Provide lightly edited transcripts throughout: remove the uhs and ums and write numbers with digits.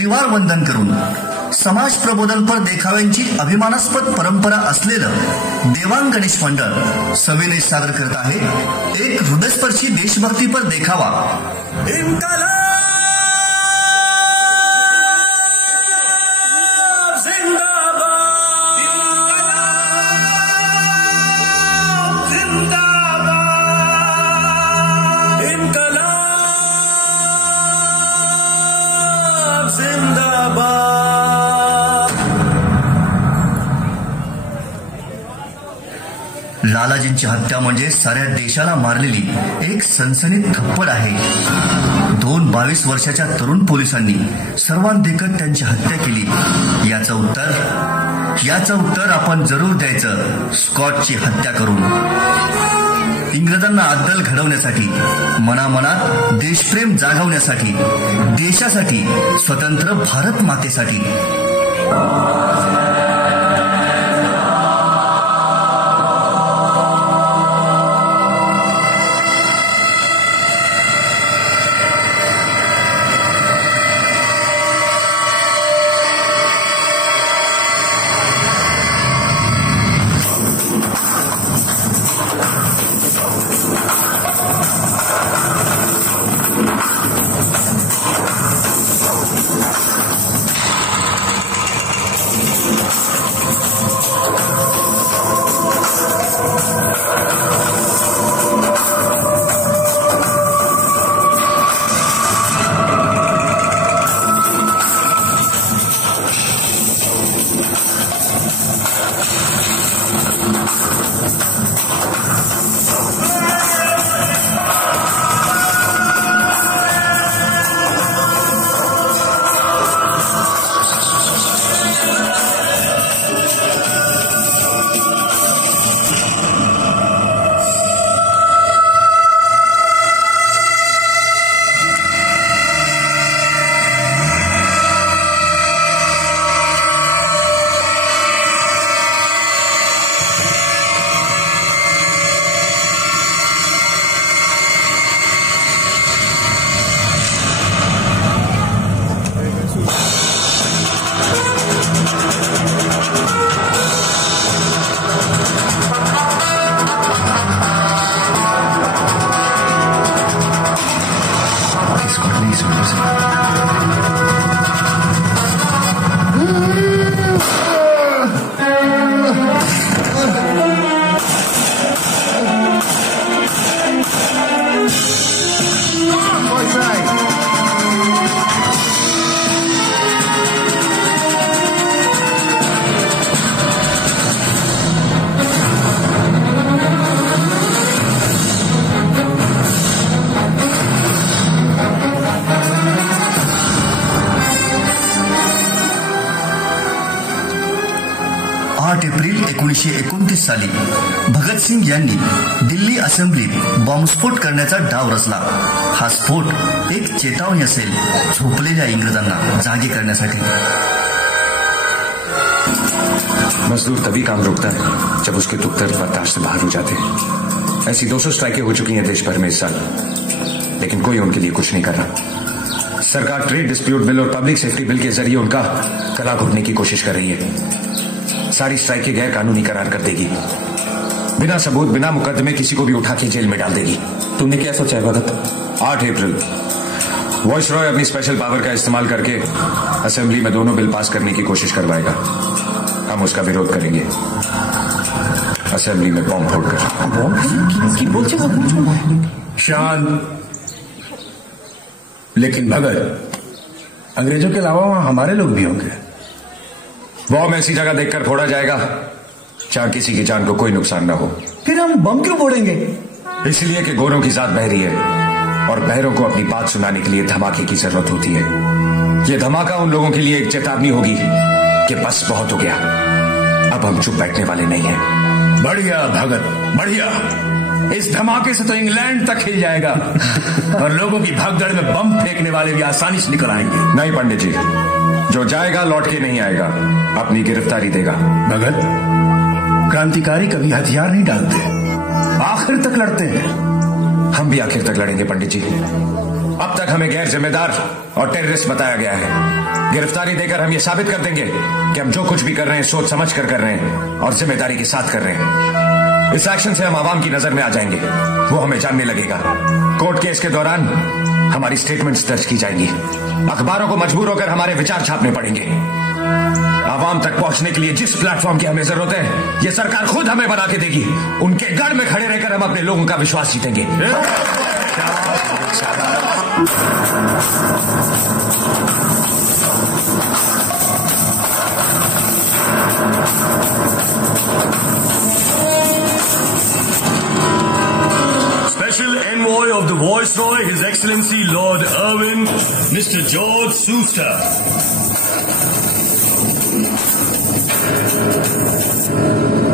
त्रिवार वंदन करून समाज प्रबोधनपर देखाव्यांची अभिमानास्पद परंपरा असलेलं देवांग गणेश मंडळ सविनय सादर करत आहे एक हृदयस्पर्शी देशभक्तीपर देखावा लालाजींची हत्या म्हणजे साऱ्या देशाला मारलेली एक सनसनीत थप्पड आहे. 22 वर्षाच्या तरुण पोलिसांनी सर्वांदेखत त्यांची हत्या केली. याचं उत्तर आपण जरूर द्यायचं स्कॉटची हत्या करून. इंग्रजांना अद्दल घडवण्यासाठी, मनामनात देशप्रेम जागवण्यासाठी, देशासाठी, स्वतंत्र भारत मातेसाठी. एप्रिल 1929 साली भगतसिंग यांनी दिल्ली असेंब्लीत बॉम्बस्फोट करण्याचा डाव रचला. हा स्फोट एक चेतावणी असेल झोपलेल्या इंग्रजांना जागे करण्यासाठी. मजदूर तभी काम रोकता है जब उसके दुख दर्द बर्दाश्त से बाहर हो जाते हैं. ऐसी 200 स्ट्राइकें हो चुकी हैं देश भर में इस साल, लेकिन कोई उनके लिए कुछ नहीं कर रहा. सरकार ट्रेड डिस्प्यूट बिल और पब्लिक सेफ्टी बिल के जरिए उनका गला घोटने की कोशिश कर रही है. सारी स्ट्राइकें गैर कानूनी करार कर देगी. बिना सबूत, बिना मुकदमे किसी को भी उठा के जेल में डाल देगी. तुमने क्या सोचा है भगत? 8 अप्रैल वॉइसरॉय अपनी स्पेशल पावर का इस्तेमाल करके असेंबली में दोनों बिल पास करने की कोशिश करवाएगा. हम उसका विरोध करेंगे असेंबली में बॉम्ब फोड़कर. शांत. लेकिन भगत, अंग्रेजों के अलावा वहां हमारे लोग भी होंगे. बॉम्ब ऐसी जगह देखकर फोड़ा जाएगा जहां किसी की जान को कोई नुकसान न हो. फिर हम बम क्यों फोड़ेंगे? इसलिए कि गोरों की जात बहरी है और बहरों को अपनी बात सुनाने के लिए धमाके की जरूरत होती है. ये धमाका उन लोगों के लिए एक चेतावनी होगी कि बस बहुत हो गया, अब हम चुप बैठने वाले नहीं हैं. बढ़िया भगत, बढ़िया. इस धमाके से तो इंग्लैंड तक हिल जाएगा और लोगों की भगदड़ में बम फेंकने वाले भी आसानी से निकल आएंगे. नहीं पंडित जी, जो जाएगा लौट के नहीं आएगा, अपनी गिरफ्तारी देगा. भगत, क्रांतिकारी कभी हथियार नहीं डालते, आखिर तक लड़ते हैं. हम भी आखिर तक लड़ेंगे पंडित जी. अब तक हमें गैर जिम्मेदार और टेररिस्ट बताया गया है, गिरफ्तारी देकर हम ये साबित कर देंगे कि हम जो कुछ भी कर रहे हैं सोच समझ कर रहे हैं और जिम्मेदारी के साथ कर रहे हैं। इस एक्शन से हम आवाम की नजर में आ जाएंगे, वो हमें जानने लगेगा। कोर्ट केस के दौरान हमारी स्टेटमेंट्स दर्ज की जाएंगी, अखबारों को मजबूर होकर हमारे विचार छापने पड़ेंगे। आवाम तक पहुंचने के लिए जिस प्लेटफॉर्म की हमें जरूरत है ये सरकार खुद हमें बना के देगी। उनके गढ़ में खड़े रहकर हम अपने लोगों का विश्वास जीतेंगे। Special Envoy of the Viceroy, His Excellency Lord Irwin, Mr. George Schuster.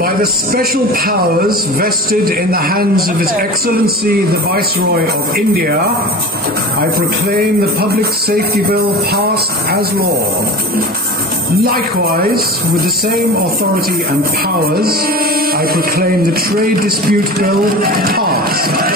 By the special powers vested in the hands of His Excellency the Viceroy of India, I proclaim the Public Safety Bill passed as law. Likewise, with the same authority and powers, I proclaim the Trade Dispute Bill passed.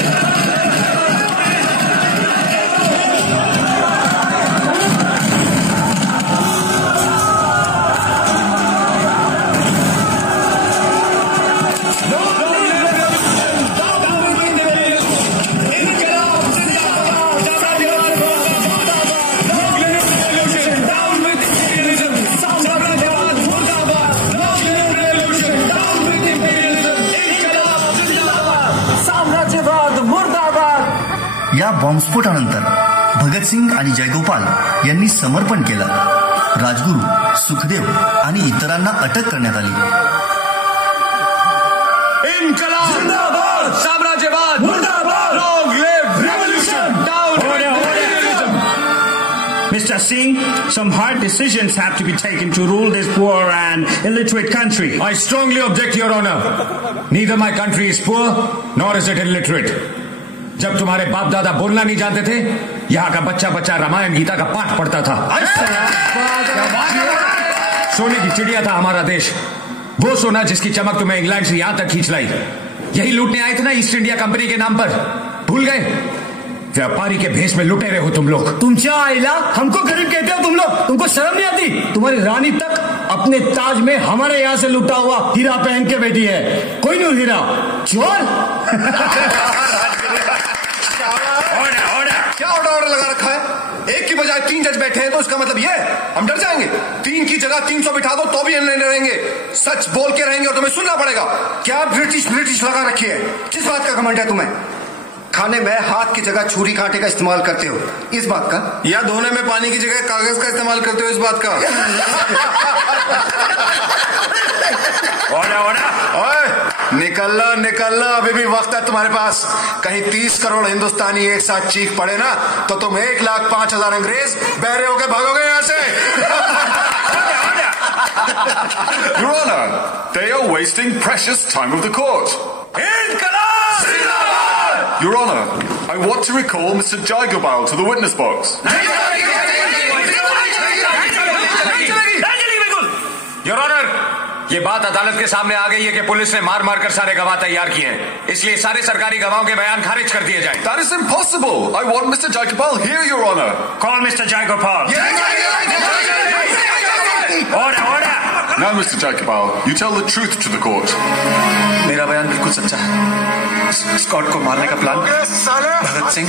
या बॉम्बस्फोटानंतर भगतसिंग आणि जयगोपाल यांनी समर्पण केलं. राजगुरू, सुखदेव आणि इतरांना अटक करण्यात आली. इनकलाब जिंदाबाद, साम्राज्यवाद मुर्दाबाद, long live revolution, down imperialism. Mr. Singh, some hard decisions have to be taken to rule this poor and illiterate country. I strongly object, Your Honor. Neither my country is poor nor is it illiterate. जब तुम्हारे बाप दादा बोलना नहीं जानते थे, यहाँ का बच्चा बच्चा रामायण गीता का पाठ पढ़ता था. सोने की चिड़िया था हमारा देश, वो सोना जिसकी चमक तुम्हें इंग्लैंड से यहां तक खींच लाई. यही लूटने आए थे ना ईस्ट इंडिया कंपनी के नाम पर, भूल गए? व्यापारी के भेष में लुटे रहे हो तुम लोग. तुमच्या आईला हमको गरीब कहते हो तुम लोग? तुमको शर्म नहीं आती? तुम्हारी रानी तक अपने ताज में हमारे यहाँ से लुटा हुआ हीरा पहन के बैठी है. कोई नहीं हीरा, चोर. क्या ऑर्डर लगा रखा है? एक की बजाय 3 जज बैठे हैं तो इसका मतलब ये हम डर जाएंगे? 3 की जगह 300 बिठा दो तो भी हम नहीं डरेंगे. सच बोल के रहेंगे और तुम्हें सुनना पड़ेगा. क्या ब्रिटिश लगा रखी है? किस बात का घमंड है तुम्हें? खाने में हाथ की जगह छुरी कांटे का इस्तेमाल करते हो, इस बात का? या धोने में पानी की जगह कागज का इस्तेमाल करते हो, इस बात का? ओए, निकल लो, अभी भी वक्त है तुम्हारे पास. कहीं 30 करोड़ हिंदुस्तानी एक साथ चीख पड़े ना तो तुम 1,05,000 अंग्रेज बहरे होके भागोगे यहां से. Your Honor, they are wasting precious time of the court. Your Honor, I want to recall Mr. Jaigopal to the witness box. Your Honor, ये बात अदालत के सामने आ गई है कि पुलिस ने मार कर सारे गवाह तैयार किए हैं, इसलिए सारे सरकारी गवाहों के बयान खारिज कर दिए जाएं. That is impossible. I want Mr. Jaigopal here, Your Honor. Call Mr. Jaigopal. Order. Now, Mr. Jaigopal, you tell the truth to the court. मेरा बयान बिल्कुल सच्चा है. स्कॉट को मारने का प्लान भगत सिंह,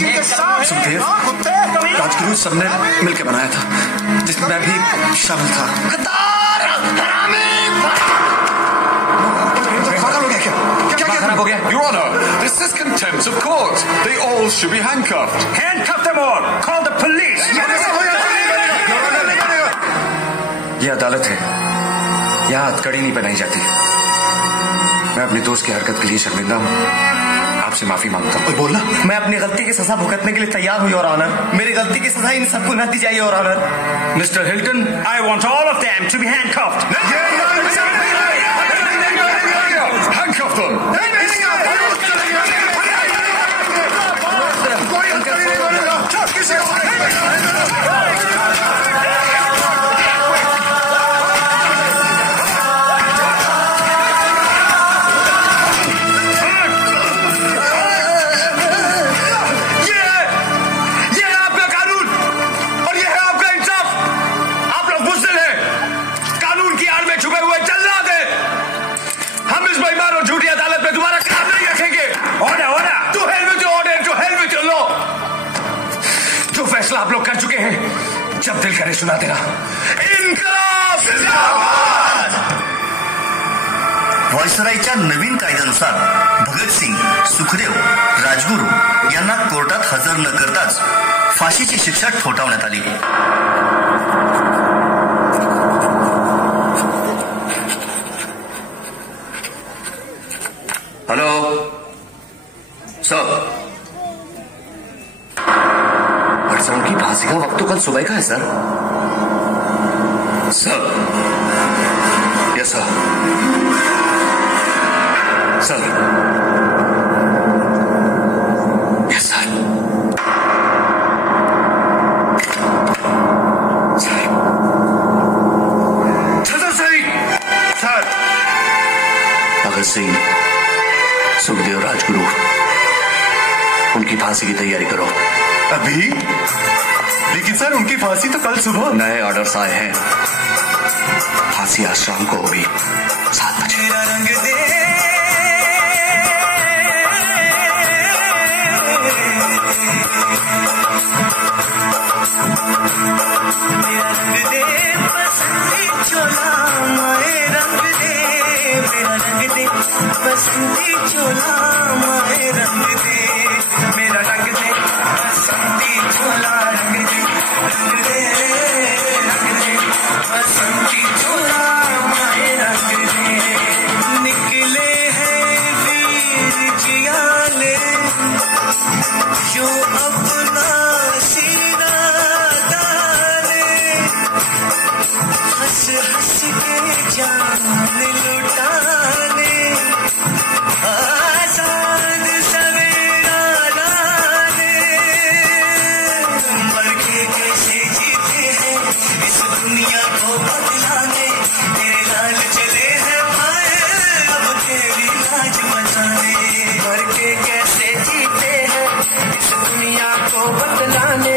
सुखदेव, राजगुरु सबने मिलकर बनाया था, जिसमें मैं भी शामिल था. Your Honor, this is contempt of court. They all should be handcuffed. Handcuff them all. Call the police. ये अदालत है, यहाँ हथकड़ी नहीं बनाई जाती. मैं अपने दोस्त की हरकत के लिए शर्मिंदा हूँ, आपसे माफी मांगता हूँ. बोलना. मैं अपनी गलती की सजा भुगतने के लिए तैयार हूँ, योर ऑनर. मेरी गलती की सजा इन सबको न दी जाए, your honour. Mister Hilton, I want all of them to be handcuffed. Handcuff them. जब दिल करे सुना देना। इनकलाब जिंदाबाद। व्हाइसरॉयच्या नवीन कायद्यानुसार भगतसिंग, सुखदेव, राजगुरू यांना कोर्टात हजर न करताच फाशीची शिक्षा ठोठावण्यात आली. हेलो सर, सर की फांसी का वक्त तो कल सुबह का है sir. Sir, yes sir. Sir, yes sir. Sir, sir, Bhagat Singh, Sukhdev, Rajguru, उनकी फांसी की तैयारी करो. अभी? लेकिन सर उनकी फांसी तो कल सुबह. नए ऑर्डर्स आए हैं. फांसी आज शाम को होगी 7 बजे. रंग दे बसंती चोला माए रंग दे. मेरा रंग दे बसंती चोला माए रंग दे. मेरा रंग दे बसंती चोला रंग दे. रंग दे बसंती चोला माए रंग दे. निकले हैं वीर जियाले जो अपना सीना डाले. हंस हंस के जान लुटाने. आजाद सवेरा लाने. मर के कैसे जीते हैं इस दुनिया को बदलाने. तेरे लाल चले हैं भाई अब तेरी लाज बचाने. मर के कैसे जीते हैं इस दुनिया को बदलाने.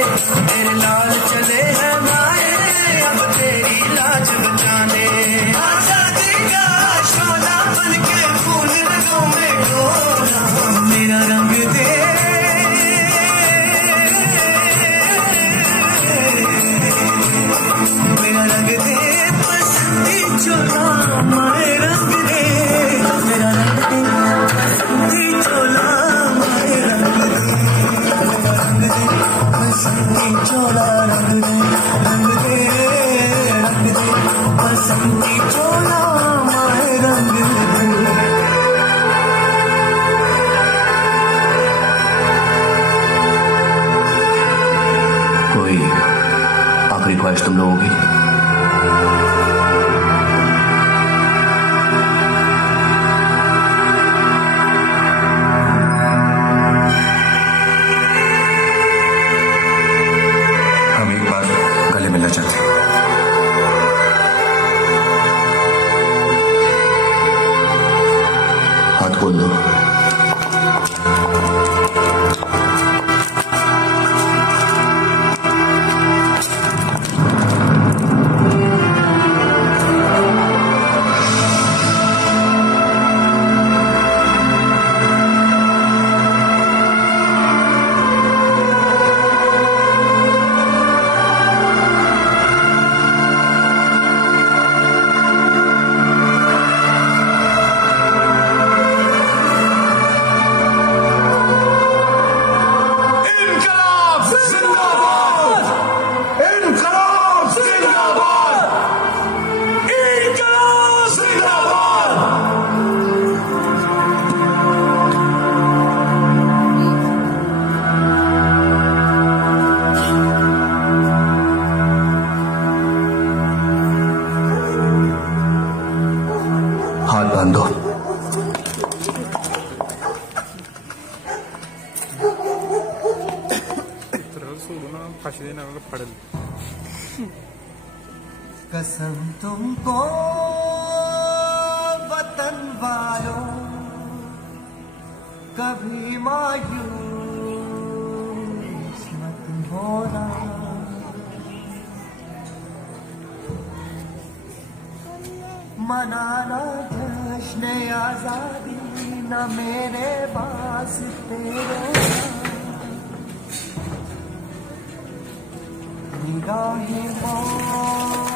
तेरे लाल चले हैं भाई अब तेरी लाज बचाने. आजादी का शोला बन के फूल रंगों में डोला. मेरा रंग दे मेरा रंग दे बसंती चोला माए रंग दे. मेरा रंग दे बसंती चोला माए रंग दे. मेरा रंग दे बसंती चोला रंग दे. रंग दे रंग दे बसंती चोला माए रंग दे. कोई आखिरी ख्वाहिश तुम लोगों की? हम एक बार गले मिलना चाहते हैं. हाथ खोल दो. कसम तुमको वतन वालों कभी मायूस मत होना. मनाना जश्न आजादी न मेरे वास्ते रोना. निगाहें मौत